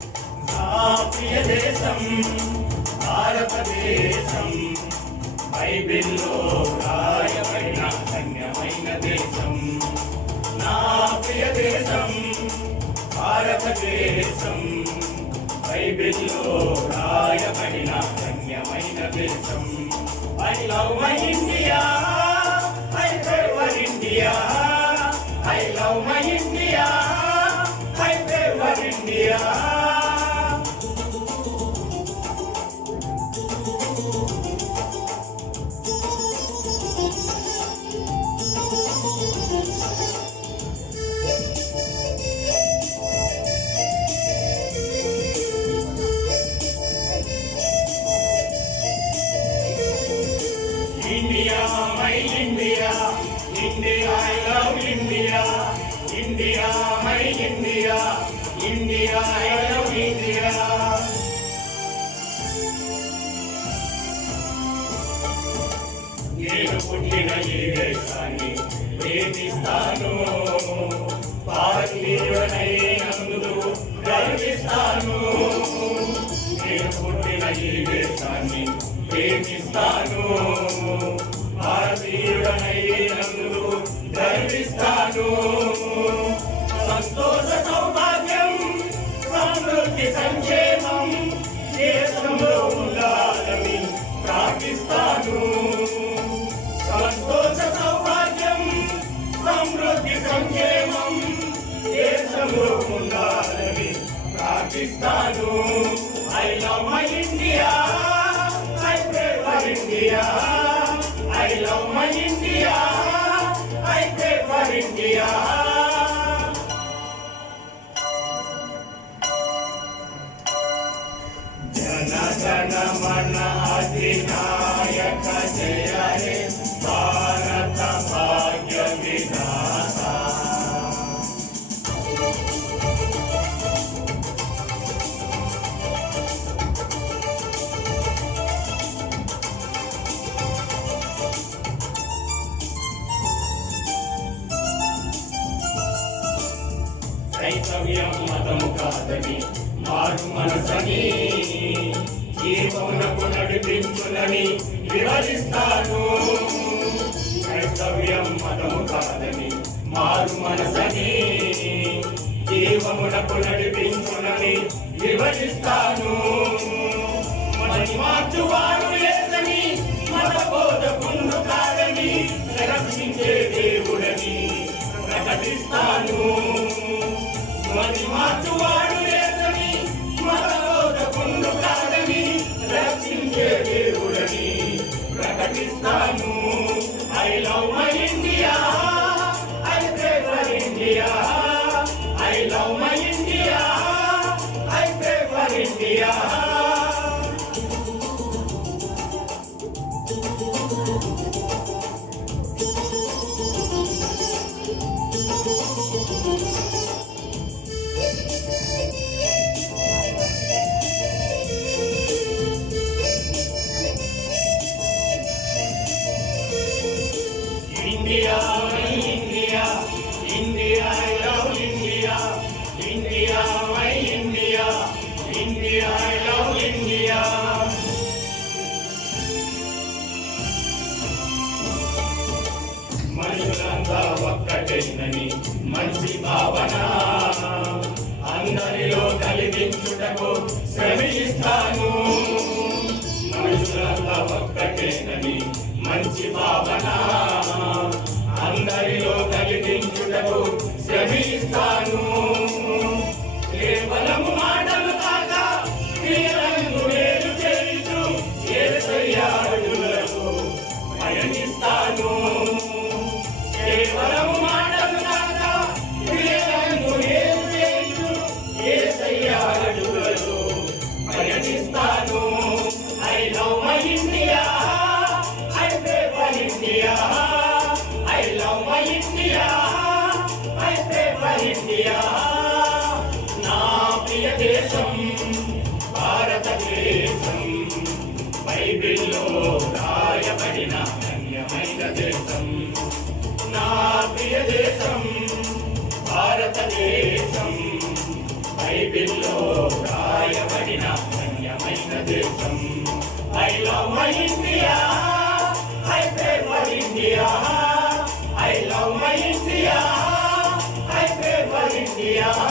ప్రియ దేశం భారతదేశం, బైబిల్లో రాయబడిన ధన్యమైన దేశం. నా ప్రియ దేశం భారతదేశం, బైబిల్లో రాయబడిన ధన్యమైన దేశం. I love my India, I favor India, I love my India, I favor India. India, my India, India, I love India. India, my India, India, I love India. నేను పుట్టిన ఈ దేశాన్ని ప్రేమిస్తాను, భారతీయుడైనందుకు గర్విస్తాను. నేను పుట్టిన ఈ దేశాన్ని ప్రేమిస్తాను, భారతీయుడనైనందుకు గర్విస్తాను. సంతోష సౌభాగ్యం సమృద్ధి సంక్షేమం దేశంలో ఉండాలని ప్రార్థిస్తాను. సంతోష సౌభాగ్యం సమృద్ధి సంక్షేమం దేశంలో ఉండాలని ప్రార్థిస్తాను. I love my India, I favor India, I love my India, I favor India. జన గణ మన అధినాయక జయ హే భారత భాగ్య విధాత. క్రైస్తవ్యం మతము కాదని మారు మనసని జీవమునకు నడిపించునని వివరిస్తాను. క్రైస్తవ్యం మతము కాదని మారు మనసని జీవమునకు నడిపించునని వివరిస్తాను. మని మార్చువారు లేదని మత బోధకులు కాదని రక్షించే దేవుడని ప్రకటిస్తాను. మని మార్చువాడు లేదని మతబోధకులు కాదని రక్షించే దేవుడని ప్రకటిస్తాను. I love my India, I favor India, I love my India, I favor India. India, my India, India, I love India. India, my India, India, I love India. మనుషులంతా ఒక్కటేనని మంచి భావన అందరిలో కలిగించుటకు శ్రమిస్తాను. మనుషులంతా ఒక్కటేనని మంచి భావన అందరిలో కలిగించుటకు శ్రమిస్తాను. కేవలము మాటలు కాక క్రియలను వేరు చేయుచు యేసయ్య అడుగులలో పయనిస్తాను. కేవలము మాటలు కాక క్రియలను వేరు చేయుచు యేసయ్య అడుగులలో పయనిస్తాను. I love my India, I favor India, I love my India, I favor India. నా ప్రియ దేశం భారతదేశం, బైబిల్లో రాయబడిన ధన్యమైన దేశం. నా ప్రియ దేశం భారతదేశం, బైబిల్లో I love my India. I pray for India. I love my India. I pray for India.